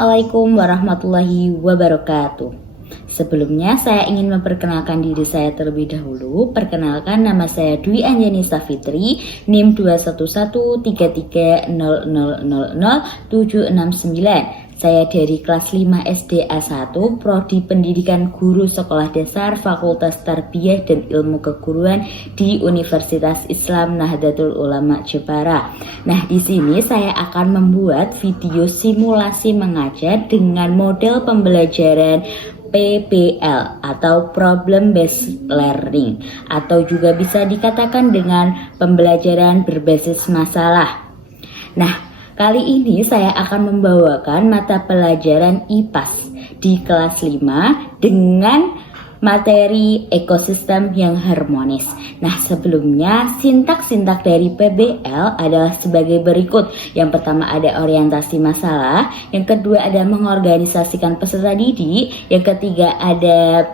Assalamualaikum warahmatullahi wabarakatuh. Sebelumnya saya ingin memperkenalkan diri saya terlebih dahulu. Perkenalkan, nama saya Dwi Anjani Safitri, NIM 21133000769. Saya dari kelas 5 SD A1, Prodi Pendidikan Guru Sekolah Dasar Fakultas Tarbiyah dan Ilmu Keguruan di Universitas Islam Nahdlatul Ulama Jepara. Nah, di sini saya akan membuat video simulasi mengajar dengan model pembelajaran PBL atau Problem Based Learning, atau juga bisa dikatakan dengan pembelajaran berbasis masalah. Nah, kali ini saya akan membawakan mata pelajaran IPAS di kelas 5 dengan materi ekosistem yang harmonis. Nah, sebelumnya sintak-sintak dari PBL adalah sebagai berikut. Yang pertama ada orientasi masalah, yang kedua ada mengorganisasikan peserta didik, yang ketiga ada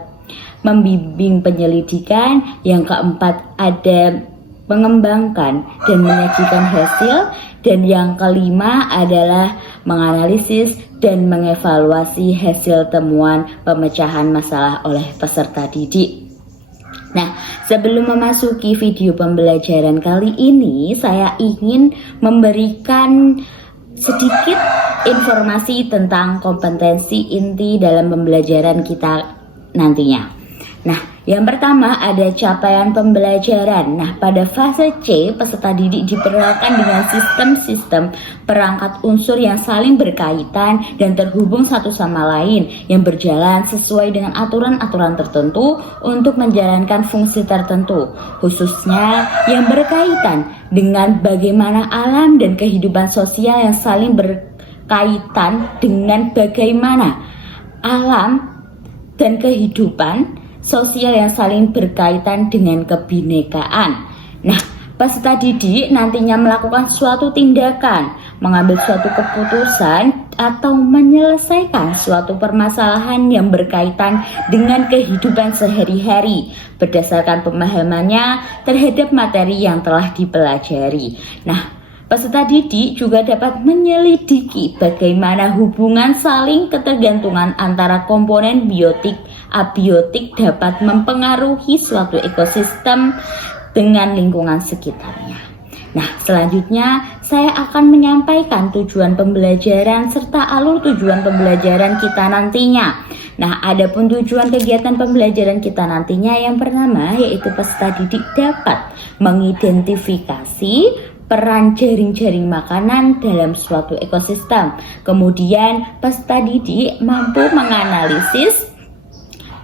membimbing penyelidikan, yang keempat ada mengembangkan dan menyajikan hasil, dan yang kelima adalah menganalisis dan mengevaluasi hasil temuan pemecahan masalah oleh peserta didik. Nah, sebelum memasuki video pembelajaran kali ini, saya ingin memberikan sedikit informasi tentang kompetensi inti dalam pembelajaran kita nantinya. Nah, yang pertama ada capaian pembelajaran. Nah, pada fase C, peserta didik diperkenalkan dengan sistem-sistem perangkat unsur yang saling berkaitan dan terhubung satu sama lain, yang berjalan sesuai dengan aturan-aturan tertentu untuk menjalankan fungsi tertentu, khususnya yang berkaitan dengan bagaimana alam dan kehidupan sosial yang saling berkaitan dengan bagaimana alam dan kehidupan sosial yang saling berkaitan dengan kebinekaan. Nah, peserta didik nantinya melakukan suatu tindakan, mengambil suatu keputusan, atau menyelesaikan suatu permasalahan yang berkaitan dengan kehidupan sehari-hari berdasarkan pemahamannya terhadap materi yang telah dipelajari. Nah, peserta didik juga dapat menyelidiki bagaimana hubungan saling ketergantungan antara komponen biotik abiotik dapat mempengaruhi suatu ekosistem dengan lingkungan sekitarnya. Nah, selanjutnya saya akan menyampaikan tujuan pembelajaran serta alur tujuan pembelajaran kita nantinya. Nah, adapun tujuan kegiatan pembelajaran kita nantinya yang pertama yaitu peserta didik dapat mengidentifikasi peran jaring-jaring makanan dalam suatu ekosistem. Kemudian peserta didik mampu menganalisis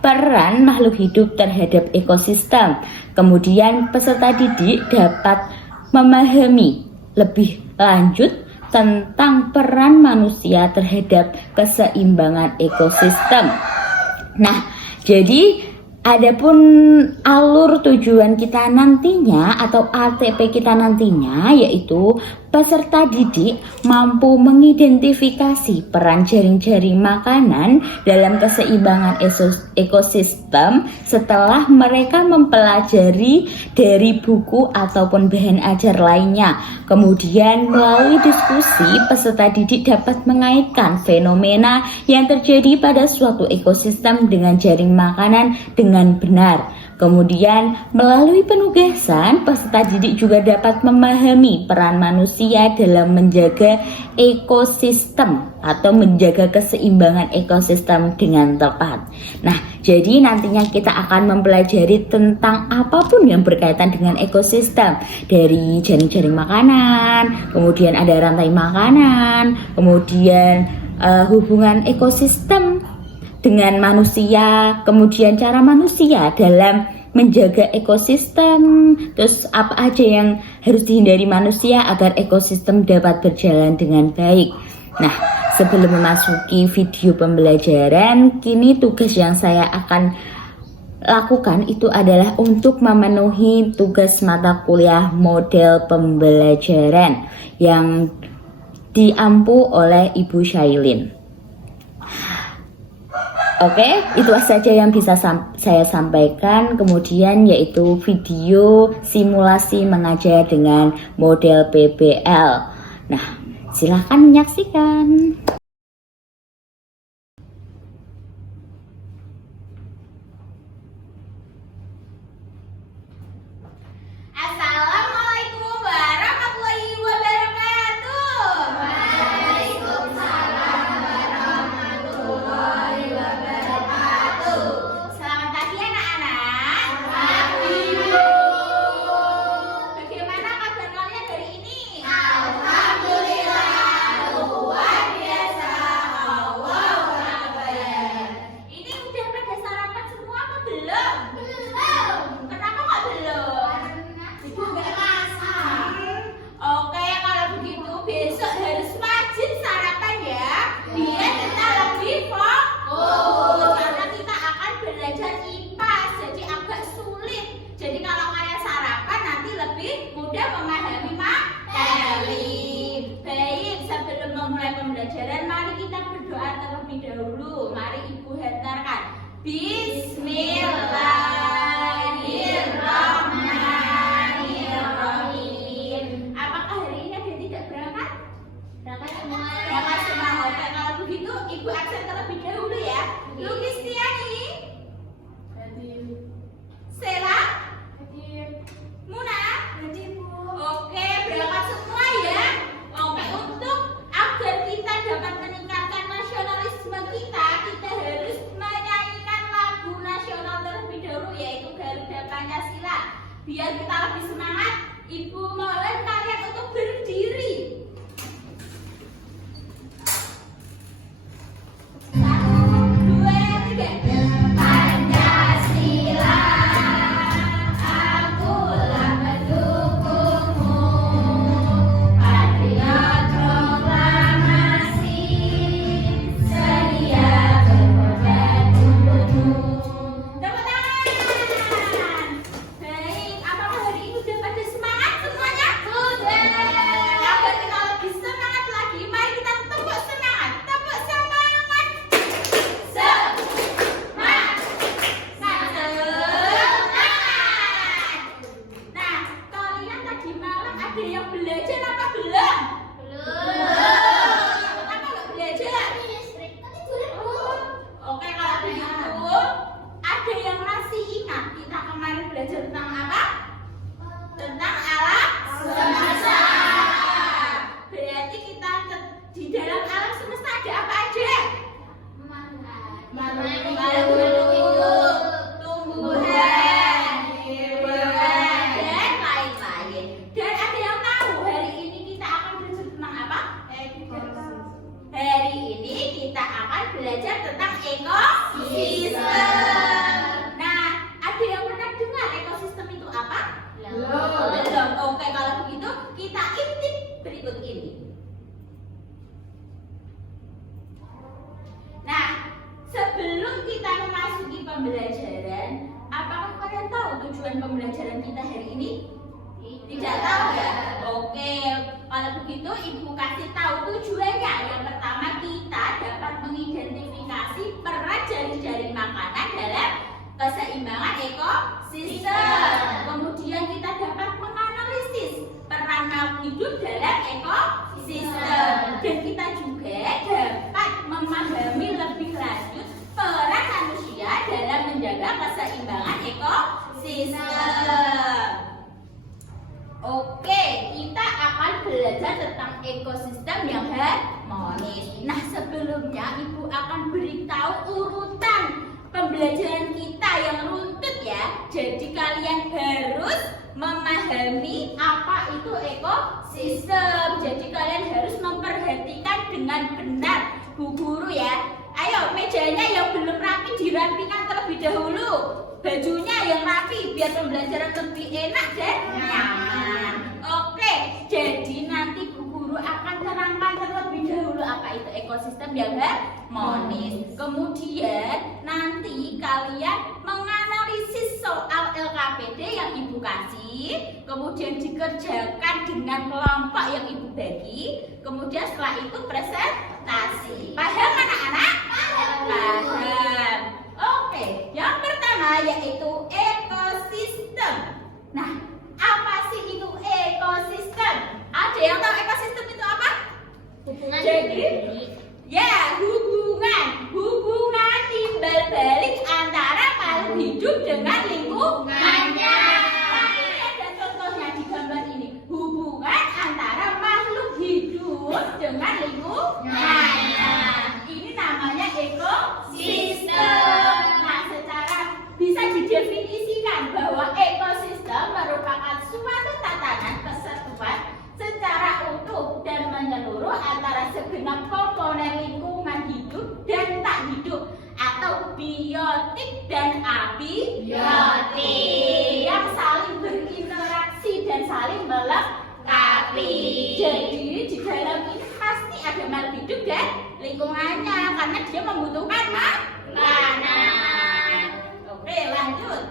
peran makhluk hidup terhadap ekosistem. Kemudian peserta didik dapat memahami lebih lanjut tentang peran manusia terhadap keseimbangan ekosistem. Nah, jadi adapun alur tujuan kita nantinya atau ATP kita nantinya yaitu peserta didik mampu mengidentifikasi peran jaring-jaring makanan dalam keseimbangan ekosistem setelah mereka mempelajari dari buku ataupun bahan ajar lainnya. Kemudian melalui diskusi, peserta didik dapat mengaitkan fenomena yang terjadi pada suatu ekosistem dengan jaring makanan dengan benar. Kemudian melalui penugasan, peserta didik juga dapat memahami peran manusia dalam menjaga ekosistem atau menjaga keseimbangan ekosistem dengan tepat. Nah, jadi nantinya kita akan mempelajari tentang apapun yang berkaitan dengan ekosistem, dari jaring-jaring makanan, kemudian ada rantai makanan, kemudian hubungan ekosistem dengan manusia, kemudian cara manusia dalam menjaga ekosistem, terus apa aja yang harus dihindari manusia agar ekosistem dapat berjalan dengan baik. Nah, sebelum memasuki video pembelajaran, kini tugas yang saya akan lakukan itu adalah untuk memenuhi tugas mata kuliah model pembelajaran yang diampu oleh Ibu Syailin. Oke, itu saja yang bisa saya sampaikan. Kemudian yaitu video simulasi mengajar dengan model PBL. Nah, silahkan menyaksikan. dahulu. Mari Ibu hentarkan. Bismillahirrahmanirrahim. Apakah hari ini ada yang tidak berangkat? Berangkat semua. Berangkat semua. Oke, kalau begitu Ibu absen terlebih dahulu ya. Lukis Tiani. Hadir. Sela. Hadir. Muna. Hadir, Bu. Oke, berangkat semua ya. Oke, untuk agar kita dapat meningkatkan nasionalisme kita harus menyanyikan lagu nasional terlebih dahulu, yaitu Garuda Pancasila. Biar kita lebih semangat, Ibu mohon kalian untuk berdiri. Pembelajaran, apakah kalian tahu tujuan pembelajaran kita hari ini? Tidak tahu ya? Oke, kalau begitu Ibu kasih tahu tujuannya. Yang pertama, kita dapat mengidentifikasi peran jaring-jaring makanan dalam keseimbangan ekosistem. Kemudian kita dapat menganalisis peran makhluk hidup dalam ekosistem. Dan kita juga dapat memahami lebih lanjut peran manusia dalam menjaga keseimbangan ekosistem. Oke, kita akan belajar tentang ekosistem yang harmonis. Nah, sebelumnya Ibu akan beritahu urutan pembelajaran kita yang runtut ya. Jadi kalian harus memahami apa itu ekosistem. Jadi kalian harus memperhatikan dengan benar, Bu Guru ya. Ayo, mejanya yang belum rapi dirapikan terlebih dahulu. Bajunya yang rapi biar pembelajaran lebih enak dan nyaman. Oke, jadi nanti Bu Guru akan terangkan terlebih dahulu apa itu ekosistem yang harmonis. Kemudian nanti kalian menganalisis soal LKPD yang Ibu kasih. Kemudian dikerjakan dengan kelompok yang Ibu bagi. Kemudian setelah itu presentasi. Paham anak-anak? Paham. Oke, yang pertama yaitu ekosistem. Nah, apa sih itu ekosistem? Ada yang tahu ekosistem itu apa? Hubungan. Jadi, ya hubungan timbal balik antara makhluk hidup dengan lingkungannya. Ada contohnya di gambar ini. Hubungan antara makhluk hidup dengan lingkungannya. Ini namanya ekosistem. Bisa didefinisikan bahwa ekosistem merupakan suatu tatanan kesatuan secara utuh dan menyeluruh antara segenap komponen lingkungan hidup dan tak hidup atau biotik dan abiotik yang saling berinteraksi dan saling melengkapi. Jadi di dalam ini pasti ada makhluk hidup dan lingkungannya karena dia membutuhkan makanan. Oke, lanjut.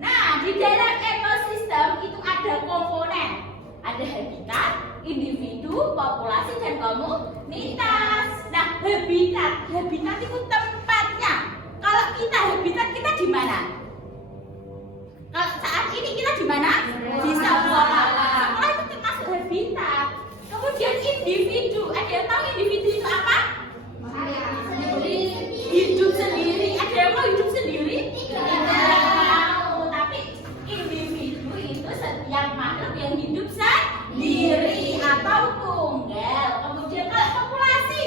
Nah, di dalam ekosistem itu ada komponen. Ada habitat, individu, populasi, dan komunitas. Nah, habitat habitat itu tempatnya. Kalau kita habitat kita di mana? Kalau saat ini kita di mana? Di sekolah. Sekolah itu termasuk habitat. Kemudian individu. Ada yang tahu individu itu apa? Hidup sendiri. Ada yang mau hidup sendiri? Tidak mau. Tapi individu itu setiap makhluk yang hidup sendiri atau tunggal. Kemudian kalau populasi.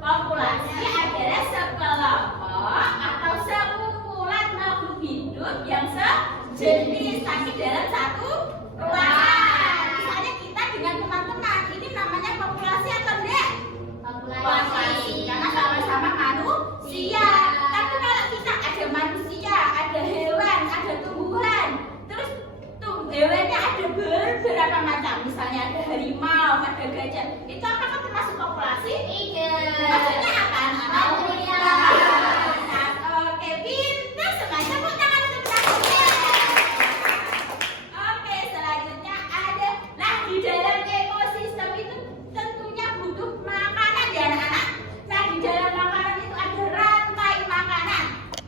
Populasi adalah sekelompok atau sekumpulan makhluk hidup yang sejenis tapi dalam satu ruangan. Misalnya kita dengan teman-teman, ini namanya populasi atau enggak? Populasi, karena sama-sama manusia. Tapi kalau kita ada manusia, ada hewan, ada tumbuhan, terus hewannya ada beberapa macam, misalnya ada harimau, ada gajah, itu apakah termasuk populasi? Maksudnya apa anak-anak? Oke, pintar semuanya, tepuk tangan untuk saya. Oke, selanjutnya ada, nah di dalam ekosistem itu tentunya butuh makanan ya anak-anak. Nah di dalam makanan itu ada rantai makanan.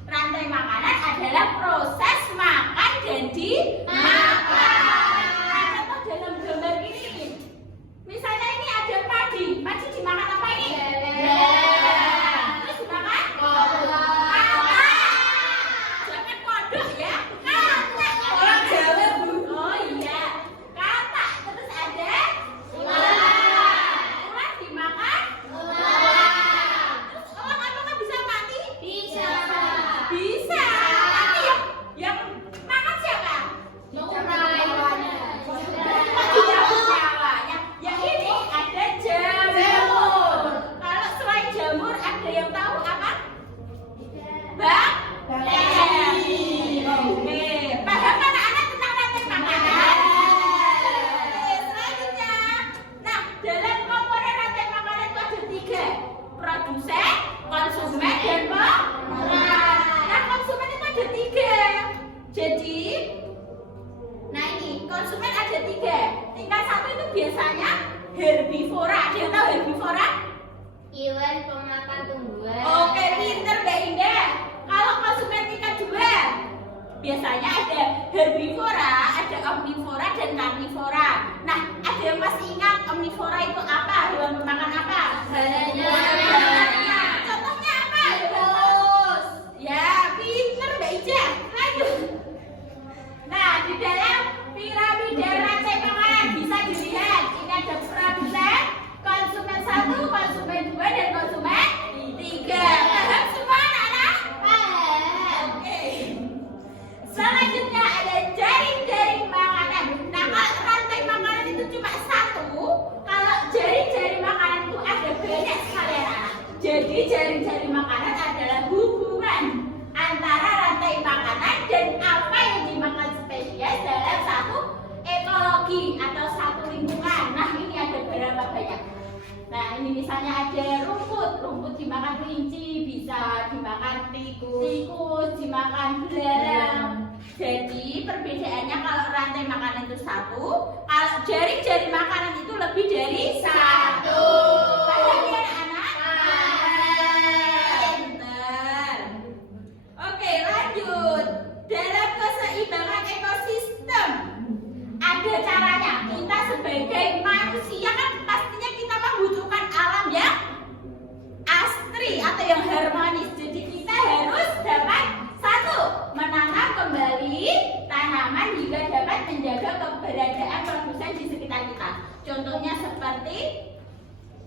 Rantai makanan adalah proses makan dan dimakan. Nah, contoh dalam gambar ini, misalnya ini ada padi. Padi dimakan apa ini? Terus dimakan? Katak. Jangan kodok ya. Katak. Orang Jawa Bu. Oh iya. Katak. Terus ada? Ulat. Ulat dimakan? Terus ulat apakah bisa mati? Bisa. Tapi yang makan siapa? Nyawanya. Yang ini ada jamur. Kalau selain jamur ada yang tahu apa? Bakteri. Oke. Paham anak-anak tentang rantai makanan? Oke, selanjutnya. Nah, dalam komponen rantai makanan itu ada 3. Produsen, konsumen, dan pengolahan. Nah, konsumen itu ada 3. Jadi, nah ini konsumen ada 3. Tingkat 1 itu biasanya herbivora. Ada yang tahu herbivora? Hewan pemakan tumbuhan. Oke, pinter Mbak Indah. Kalau konsumen tingkat 2, biasanya ada herbivora, ada omnivora, dan karnivora. Nah, ada yang masih ingat omnivora itu apa? Hewan pemakan apa? Banana. Contohnya apa? Terus. Ya, pinter Mbak Ija. Lanjut. Nah, di dalam piramida rantai makanan bisa dilihat ini ada produsen, konsumen 1, konsumen 2, dan konsumen 3. Paham semua anak-anak? Oke. Selanjutnya ada jaring-jaring makanan. Nah, kalau rantai makanan itu cuma 1, kalau jaring-jaring makanan itu ada banyak sekali anak-anak. Jadi jaring-jaring makanan adalah hubungan antara rantai makanan dan apa yang dimakan spesies dalam satu ekologi atau satu lingkungan. Nah, ini ada berapa banyak? Nah, ini misalnya ada rumput dimakan kelinci, bisa dimakan tikus, dimakan belalang. Jadi perbedaannya kalau rantai makanan itu 1, kalau jaring-jaring makanan itu lebih dari 1. Paham ya anak-anak? Pinter. Oke, lanjut. Dalam keseimbangan ekosistem ada caranya. Kita sebagai manusia kan pastinya kita membutuhkan alam yang asri atau yang harmonis. Jadi kita harus dapat 1, menanam kembali tanaman hingga dapat menjaga keberadaan produsen di sekitar kita. Contohnya seperti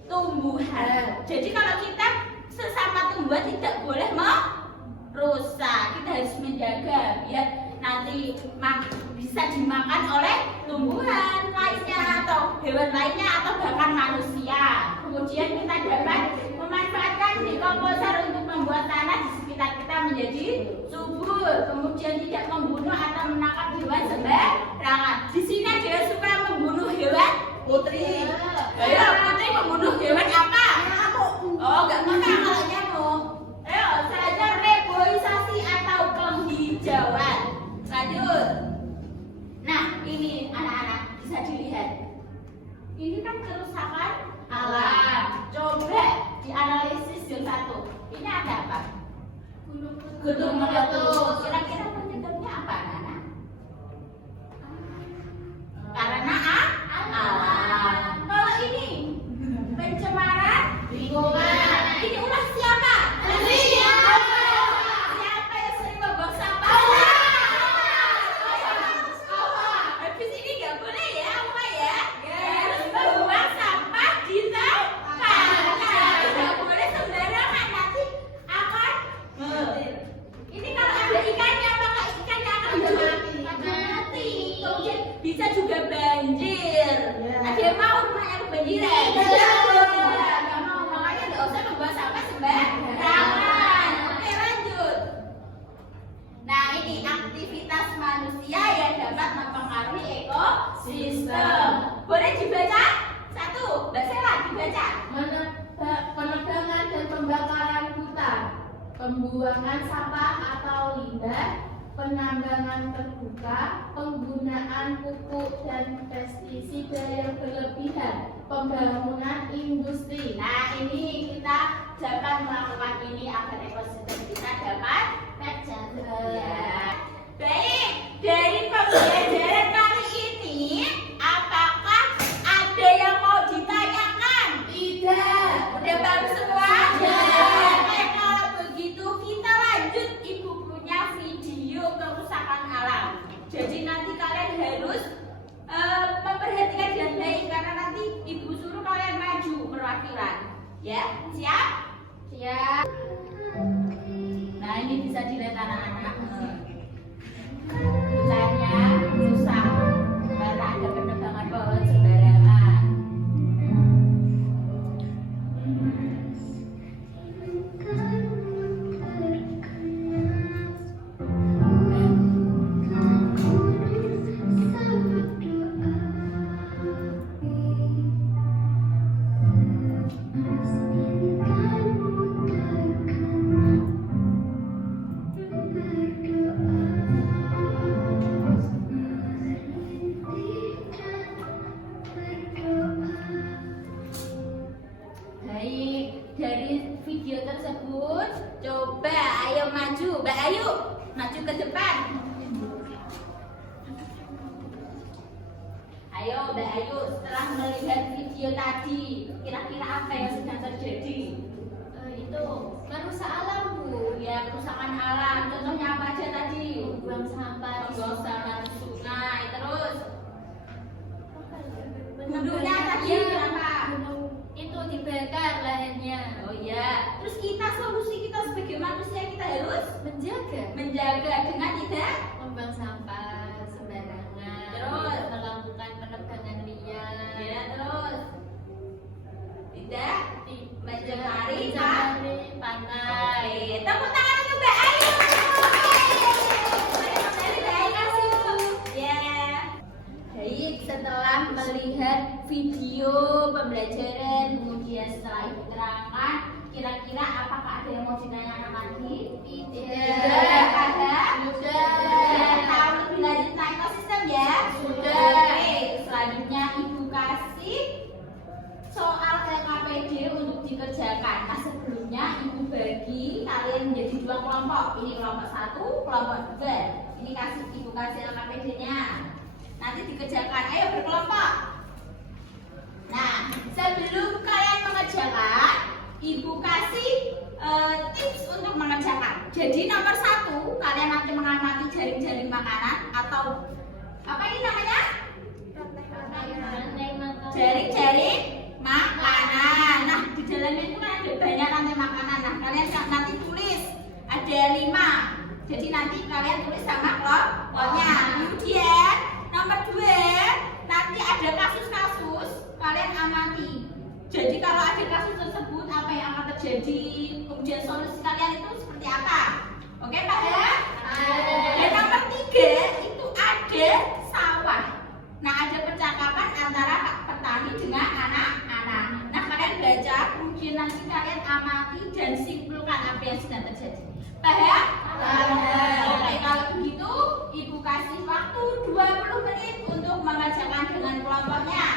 tumbuhan. Jadi kalau kita sesama tumbuhan tidak boleh merusak. Kita harus menjaga biar nanti bisa dimakan oleh tumbuhan lainnya atau hewan lainnya atau bahkan manusia. Kemudian kita dapat memanfaatkan dekomposer untuk membuat tanah di sekitar kita menjadi subur. Kemudian tidak membunuh atau menangkap hewan sembarangan. Di sini dia suka membunuh hewan putri. Ayo putri membunuh hewan apa? Oh, nggak makan kalau nyamuk. Ayo saja reboisasi atau penghijauan. Lanjut. Nah, ini anak-anak bisa dilihat. Ini kan kerusakan alam. Coba dianalisis sejauh 1. Ini ada apa? Gunung meletus. Kira-kira penyebabnya apa, Nana? Karena alam. Kalau ini pencemaran Lingkungan. ini ulah siapa? Manusia. Siapa yang sering membuang sampah? Habis ini nggak boleh ya, apa ya? Harus membuang sampah di tempat. Nggak boleh sembarangan, nanti akan ini kalau ada ikannya, maka ikannya akan mati. Kemudian bisa juga banjir. Ada yang mau rumahnya kebanjiran? Nggak mau, makanya nggak usah membuang sampah sembarangan. Oke, lanjut. Nah, ini aktivitas manusia yang dapat mempengaruhi ekosistem. Boleh dibaca? 1, Mbak Sela dibaca. Penebangan dan pembakaran hutan, pembuangan sampah atau limbah, penambangan terbuka, penggunaan pupuk dan pestisida yang berlebihan, pembangunan industri. Nah, ini kita dapat melakukan ini agar ekosistem kita dapat Terjaga. ya. Baik, dari pembelajaran kali ini, apakah ada yang mau ditanyakan? Tidak. Udah baru semua? Ya. Oke, kalau begitu kita lanjut. Ibu punya video kerusakan alam. Jadi nanti kalian harus memperhatikan dengan baik karena nanti ibu suruh kalian maju perwakilan. Ya, siap? Siap. Nah, ini bisa dilihat anak-anak. Hutannya rusak karena ada penebangan pohon sembarangan. Baik, dari video tersebut coba ayo maju, Mbak Ayu, maju ke depan. Ayo Mbak Ayu, setelah melihat video tadi, kira-kira apa yang sedang terjadi? Itu merusak alam, Bu. Ya, kerusakan alam. Contohnya apa aja tadi? Buang sampah di Membuang sampah di sungai. Terus Gunungnya gunungnya tadi kenapa? itu dibakar lahannya. Oh iya. Terus kita solusi kita sebagai manusia kita harus menjaga dengan tidak Membuang sampah sembarangan. Terus? Melakukan penebangan liar. ya terus tidak mencemari pantai. Oke, tepuk tangan untuk Mbak Ayu. Terima kasih Bu. Ya. Baik, setelah melihat video pembelajaran, kemudian setelah Ibu terangkan, kira-kira apakah ada yang mau ditanyakan lagi? Tidak. Ada? Sudah. Tahu lebih lanjut tentang ekosistem ya? Sudah. Oke, selanjutnya Ibu kasih soal LKPD untuk dikerjakan. Nah, sebelumnya Ibu bagi kalian menjadi 2 kelompok. Ini kelompok 1, kelompok 2. Ini Ibu kasih LKPD-nya. Nanti dikerjakan. Ayo berkelompok. Nah, sebelum kalian mengerjakan, Ibu kasih tips untuk mengerjakan. Jadi nomor 1, kalian nanti mengamati jaring-jaring makanan atau apa ini namanya? Jaring-jaring makanan. Nah, di dalamnya itu kan ada banyak rantai makanan. Nah, kalian nanti tulis ada 5. Jadi nanti kalian tulis sama kelompoknya. Kemudian nomor 2, nanti ada kasus-kasus kalian amati. Jadi kalau ada kasus tersebut apa yang akan terjadi, kemudian solusi kalian itu seperti apa? Oke, Pak ya? Dan nomor 3 itu ada sawah. Nah, ada percakapan antara petani dengan anak-anak. Nah, kalian baca, kemudian nanti kalian amati dan simpulkan apa yang sedang terjadi. Paham? Oke, kalau begitu Ibu kasih waktu 20 menit untuk mengerjakan dengan kelompoknya.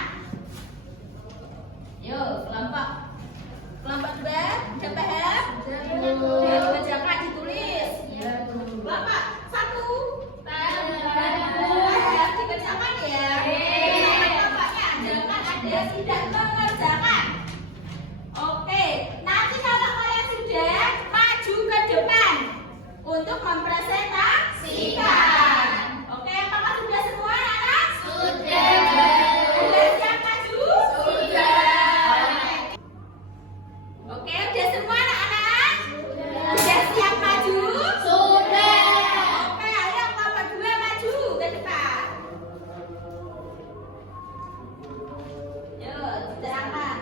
Yuk, kelompok 2 Sudah paham? Ya, dikerjakan, ditulis. Bapak, satu. Dikerjakan ya. Bapaknya, jangan ada yang tidak mengerjakan. Oke, nanti kalau kalian sudah maju ke depan untuk mempresentasikan. Oke, apakah sudah semua anak? Sudah siap maju? Oke, udah semua anak-anak? Sudah siap maju? Oke, ayo kelompok 2 maju ke depan. Yuk, diterangkan.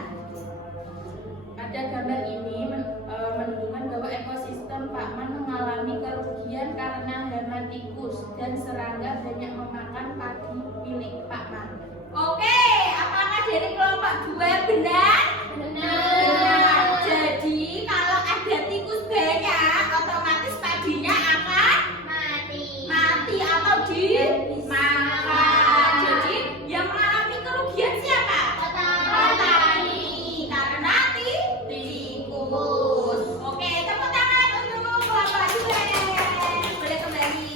Pada gambar ini menunjukkan bahwa ekosistem Pakman mengalami kerugian karena hama tikus dan serangga banyak memakan padi milik Pakman. Oke, apakah dari kelompok 2 benar? Benar. Jadi kalau ada tikus banyak, otomatis padinya akan mati atau dimakan. Jadi yang mengalami kerugian siapa? Petani. Karena tikus. Oke, tepuk tangan untuk kelompok 2. Boleh kembali.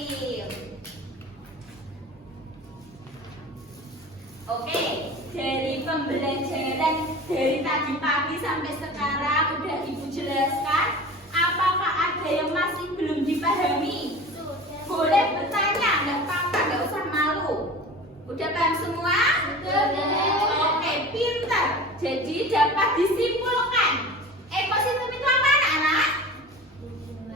Oke, dari pembelajaran dari tadi pagi sampai sekarang udah Ibu jelaskan. Apakah ada yang masih belum dipahami? Boleh bertanya, nggak apa-apa, nggak usah malu. Udah paham semua? Oke, pintar. Jadi dapat disimpulkan. Ekosistem itu apa anak-anak?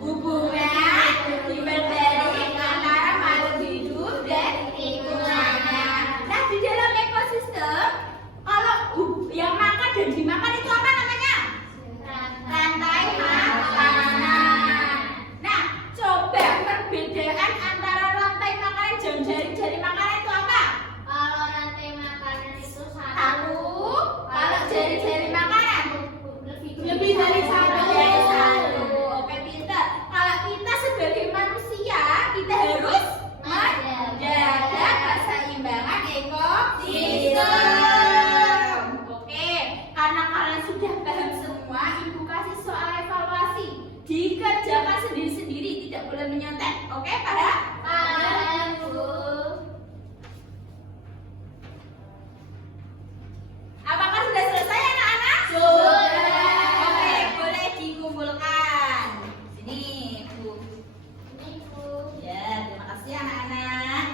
Hubungan dibalik antara makhluk hidup dan lingkungannya. Nah, di dalam ekosistem, kalau yang makan dan dimakan itu apa namanya? Rantai makanan. Nah, coba perbedaan antara rantai makanan dan jari-jari makanan itu apa? Satu. Kalau jari-jari makanan lebih dari satu. Oke, pintar. Kalau kita sebagai manusia, kita harus menjaga keseimbangan ekosistem. Oke, karena kalian sudah paham semua, Ibu kasih soal evaluasi. Dikerjakan sendiri-sendiri, tidak boleh menyontek. Oke, paham? Apakah sudah selesai anak-anak? Oke, boleh dikumpulkan. Sini, Bu. Ya, terima kasih anak-anak.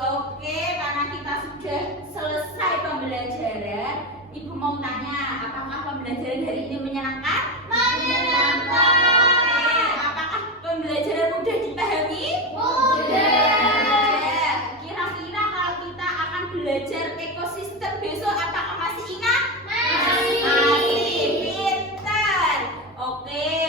Oke, karena kita sudah selesai pembelajaran, Ibu mau tanya, apakah pembelajaran hari ini menyenangkan? Menyenangkan. Oke, apakah pembelajaran mudah dipahami? Mudah. Kira-kira kalau kita akan belajar ekosistem besok, apakah masih ingat? Masih. Pintar. Oke,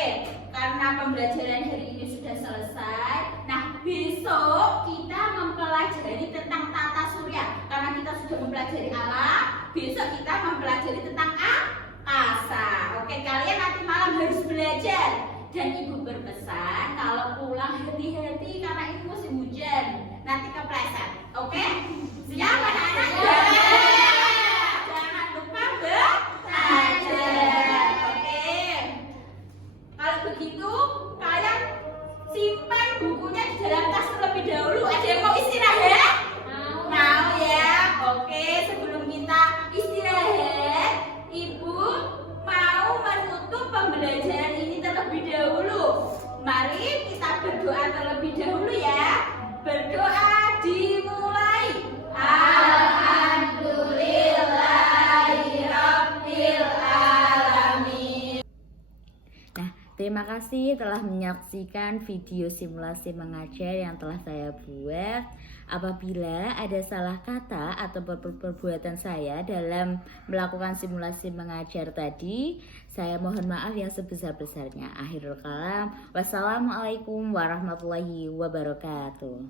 karena pembelajaran hari ini sudah selesai. Nah, besok kita mempelajari tentang tata surya. Karena kita sudah mempelajari alam, besok kita mempelajari tentang angkasa. Oke, kalian nanti malam harus belajar. Dan Ibu berpesan kalau pulang hati-hati karena ini musim hujan. Nanti kepleset. Oke? Siap anak-anak? Jangan lupa belajar. Oke. Kalau begitu, kalian simpan bukunya di dalam tas terlebih dahulu. Ada yang mau istirahat? Mau ya? Oke, sebelum kita istirahat, Ibu mau menutup pembelajaran ini terlebih dahulu. Mari kita berdoa terlebih dahulu ya. Berdoa dimulai. Alhamdulillahirabbil alamin. Nah, terima kasih telah menyaksikan video simulasi mengajar yang telah saya buat. Apabila ada salah kata atau perbuatan saya dalam melakukan simulasi mengajar tadi, saya mohon maaf yang sebesar-besarnya. Akhirul kalam, wassalamualaikum warahmatullahi wabarakatuh.